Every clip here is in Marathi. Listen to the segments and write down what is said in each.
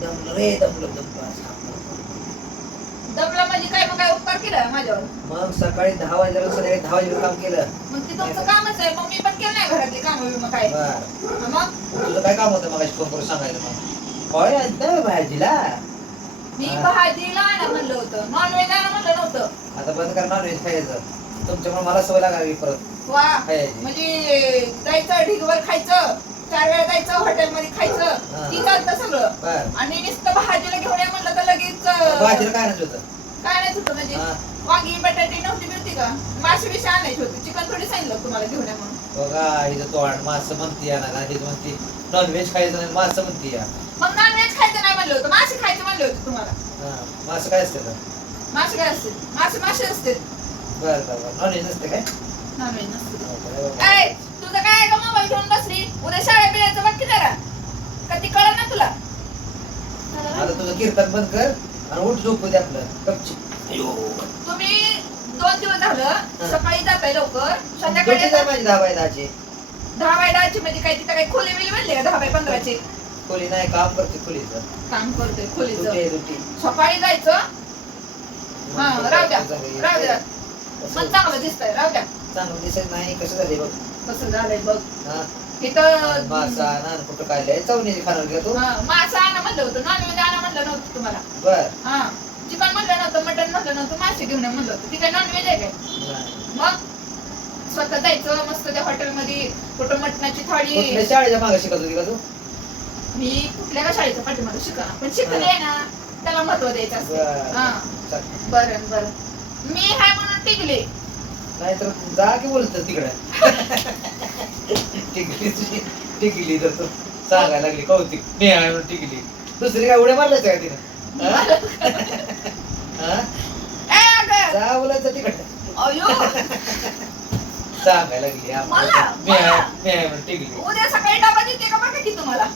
दमलं रे दमलं दमलं असं. दमला म्हणजे काय मग काय उपकार केला माझ्यावर? मग सकाळी दहा वाजेला संध्याकाळी दहा वाजेला काम केलं. मग ते तुमचं कामच आहे मग मी पण केलं नाही घरातली काम मग काय? बर. मग? तुझं काय काम होतं मग फोन करून सांगायचं मग? होय नाही भाजीला. मी हा. भाजीला आणा म्हणलं होतं. नॉनव्हेज आणा म्हणलं नव्हतं. आता बंद कर नॉनव्हेज खायचं. तुमच्यामुळे मला सवय लागावी परत वा. खायची. म्हणजे जायचं ढिगभर खायचं. चार वेळा जायचं हॉटेलमध्ये खायचं. ती चालतं सगळं. आणि नुसतं भाजीला घेऊन ये म्हणलं तर लगेच भाजीला काय आणायचं होतं? काय नाही होतं म्हणजे. वांगी बटाटे नव्हती मिळती का? मासे बिशे आणायची होती. चिकन थोडी सांगितलं तुम्हाला घेऊन या म्हणून. बघा हिचं तोंड मासं म्हणती या ना हिचं म्हणती नॉनव्हेज खायचं नाही मासं म्हणती या. मग नॉनव्हेज खायचं नाही म्हणलं होतं. मासे खायचे म्हणले होते तुम्हाला. हा, मासं काय असतं मासे काय असते मासे मासे असते बर बर नॉनव्हेज नसते काय? काय तुझं काय का मोबाईल घेऊन बसली? उद्या शाळेत बिळायचं बघ की जरा. का ती कळलं ना तुला? आता तुझं कीर्तन बंद कर आणि उठ झोपू दे आपलं. गपची अयो. तुम्ही दोन दिवस झालं सकाळी जाताय लवकर. संध्याकाळी जा माझी दहा बाय दहाची. दहा बाय दहाची म्हणजे काय तिथं काही खोली बिली म्हणले का दहा बाय पंधराची? खोली नाही काम करते खोलीचं. काम करतोय दुटी खोलीचं सकाळी जायचं? हा राहू द्या राहू द्या. मग चांगलं दिसतंय राहू द्या. चांगलं दिसत नाही कसं झाले बघ. कसं झालंय बघ. हा. मासा नान कुठं काय लय चवणीची खाणार का तू? हा, मासं आणा म्हणलं होतं. नॉनव्हेज आणा म्हणलं नव्हतं तुम्हाला. बर. हा चिकन म्हणलं नव्हतं मटन म्हणलं नव्हतं मासे घेऊन ये म्हणलं होतं. ती काय नॉनव्हेज आहे काय? नाही. मग? स्वतः जायचं मस्त त्या हॉटेलमध्ये कुठं मटणाची थाळी. शाळेच्या मागे शिकत होती का तू? मी कुठल्या का शाळेच्या पाठीमागे शिका पण शिकले ना त्याला महत्त्व द्यायचं असतं. बरं. हा. बरं बरं. मी हाय म्हणून टिकले. नाहीतर जा की बोलत तिकडे. टिकली टिकली तर तू सांगायला लागली कौतिक. मी आहे म्हणून टिकली. दुसरी काय उड्या मारल्याच का तिनं! जा बोलायचं तिकडे. अयो! सांगायला लागली आम्हाला. मला? मी आहे? मी आहे म्हणून टिकली. उद्या सकाळी डबा देते का बघा की तुम्हाला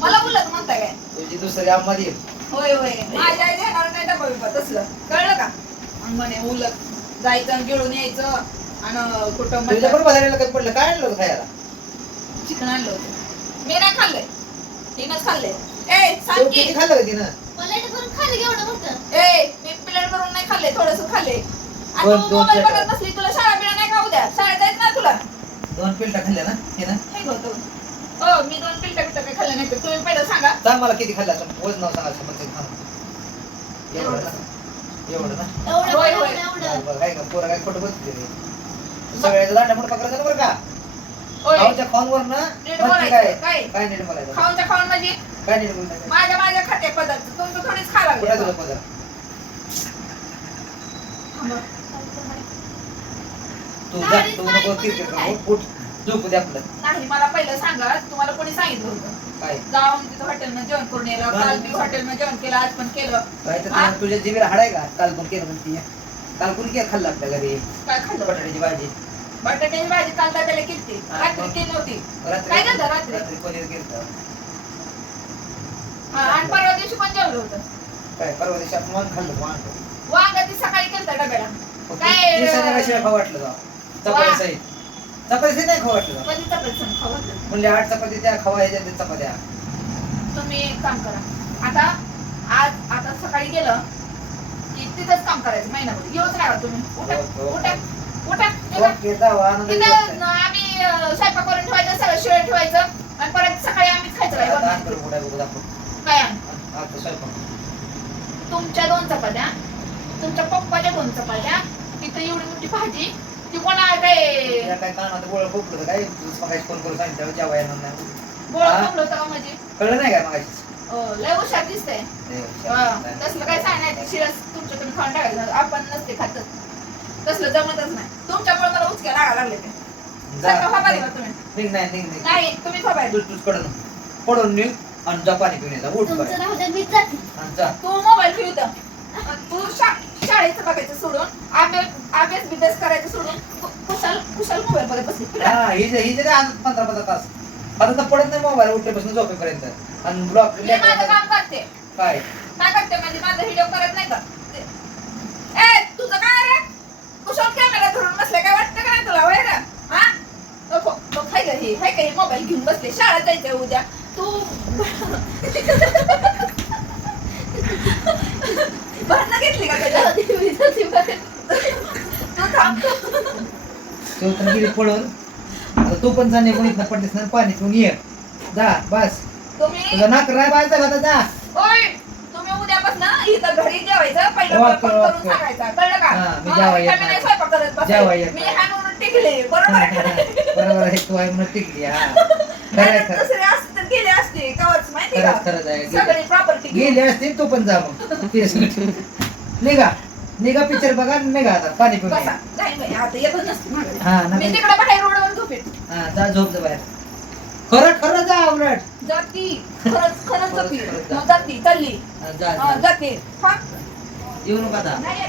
मला बोलत म्हणता काय? तुझी दुसरी आम्हा देईल. होय होय. माझ्या आई देणार नाही डबा बिबा तसलं. कळलं का? म्हणे उलट. जायचं आणि गिळून यायचं आणि कुठं मटण पण बाजाराला कधी पडलं. काय आणलं होतं खायला? चिकन आणलं होतं. मी नाही खाल्लंय. तिनंच खाल्लंय. ए सांग तू की. किती खाल्लं का तिनं प्लेट भरून खाली एवढं मोठं? ए मी प्लेट करून नाही खाल्ले थोडस खाल्ले आणि दोन- तू दोन मोबाईल plate. बघत नसली तुला शाळा बिळा नाही का उद्या शाळेत जायचं ना तुला? दोन पिल्टा खाल्ल्या ना तिनं हे हो मी दोन पिल्टा बिल्टा काही खाल्ले नाही तर तुम्ही पहिलं सांगा. सांग मला किती खाल्लं असं वजन सांग. एवढं. ना एवढं ना? होय, एवढं होय. एवढं. बघ, काय का पोरं काय खोटं बोलते ते. सगळ्याचं दांडा मोठं पकडायचं ना बरं का? होय. खाऊच्या खाऊनवर ना नीट म्हणते बोलायचं. काय? काय? काय नीट बोलायचं? खाऊनच्या खाऊन म्हणजे काय नीट बोलायचं? माझ्या माझ्या खाते पदार्थ तुमचं थोडीच खा कुठं तुझं लागले पदर तू जा तू नको क्रिकेट दे आपलं. नाही मला पहिलं सांगा तुम्हाला कोणी सांगितलं होतं? काय? जाऊन तिथं हॉटेलमध्ये जेवण करून यायला काल मी हॉटेलमध्ये जेवण केलं आज पण केलं. काय तर हा? तुला- तुझ्या जीवीला हाड आहे का? काल पण केलं म्हणती? काल कोणी काय खाल्लं आपल्या घरी? काय खाल्लं? बटाट्याची भाजी. बटाट्याची भाजी काल डब्याला केली हा, रात्री मग? केली होती. रात्री काय केलं रात्री? रात्री? पनीर केलं हा, आणि परवा दिवशी पण जेवलं होतं? काय परवा दिवशी आपण वांग खाल्लं वांग. वांग ती सकाळी केलं डब्याला. काय, खाऊ वाटलं जाऊ चपाती वा. सहित. चपाती नाही खाऊ वाटलं चपाती खाऊ. म्हणजे आठ चपाती द्या खवा ह्याच्या त्या चपात्या तुम्ही एक काम करा आता आज आता सकाळी गेलं की तिथंच काम करायचं महिनाभर येऊच राहा तुम्ही उठा हो, हो. उठा उठा निघा. ओके जावा आनंद तिथं न- आम्ही अं, स्वयंपाक करून ठेवायचं सगळं शिळ ठेवायचं आणि परत सकाळी आम्हीच खायचं काय बनवायचं. काय आण? तुमच्या दोन चपात्या तुमच्या पप्पाच्या दोन चपात्या तिथं एवढी मोठी भाजी ती कोणा काय काय कानात गोळ खोकलं काय? मगाशी फोन करून सांगितलं जेव्हा येणार नाही गोळा हा? खोकलं होतं का म्हणजे कळलं नाही काय मगाशी? अं, लय हुशार दिसतंय. हा, तसलं काय सांगायचं शिरस तुमच्या तुम्ही खाऊन टाकायचं आपण नसते खात. तसलं जमतच नाही. तुमच्यामुळे मला उचक्या लागा लागले ते. तुम्ही. नाही तुम्ही पाहिजे तूच पडून. निघ आणि जा पाणी पिऊन उठ जा. तू मोबाईल ठेवत तू शा- शाळेचं बघायचं सोडून अभ्यास अभ्यास बिभ्यास करायचं सोडून. कुशल मोबाईल बघत बसले. हा हिजे हिजे ना पंधरा पंधरा तास. आता पडत नाही मोबाईल उठल्यापासून झोपेपर्यंत. आणि ब्लॉक मी माझं काम करते. काय? काय करते म्हणजे माझा व्हिडिओ करत नाही का? ए तुझं काय रे? कुशाल कॅमेरा धरून बसले काय वाटतं का तुला? वय ना हा? नको. मग हे? हाय का हे मोबाईल घेऊन बसले? शाळा जायचंय उद्या. तू भरणं घेतली का तू थांबतो तर गेली पळून. आता तू पण जा निघून इथनं पडलीस ना पाणी पिऊन ये. जा बस. तुम्ही तुझा नाक राय बाय झाला आता जा. ओय तुम्ही उद्यापासून इथं घरी जेवायचं पहिलं ओके, फोन करून ओके. सांगायचं. कळलं का? हा, मी जेवायला मी येत काय नाही. स्वयंपाक करत बसले. जेवायला येत मी नाही. हाय म्हणून टिकले. बरोबर आहे का नाही? बरोबर आहे तू आहे म्हणून टिकली हा. खरं आहे नाहीतर खरं. दुसरे असते तर गेले असते कवच माहिती का खरंच खरंच आहे. सगळी प्रॉपर्टी गेली असते तू पण जा मग. तेच. निघा. निघा पिक्चर बघा निघा आता. पाणी पिऊन बसा. या. नाही बाई, आता येतच नसते माघारी. हा मी तिकडे बाहेर रोडवर झोपेल हा जा झोप जा बाहेर. खरं खरं जा उलट. जाती. खरंच खरंच जाती. मग चालली. हा. जाते. हा. येऊ नका आता. नाही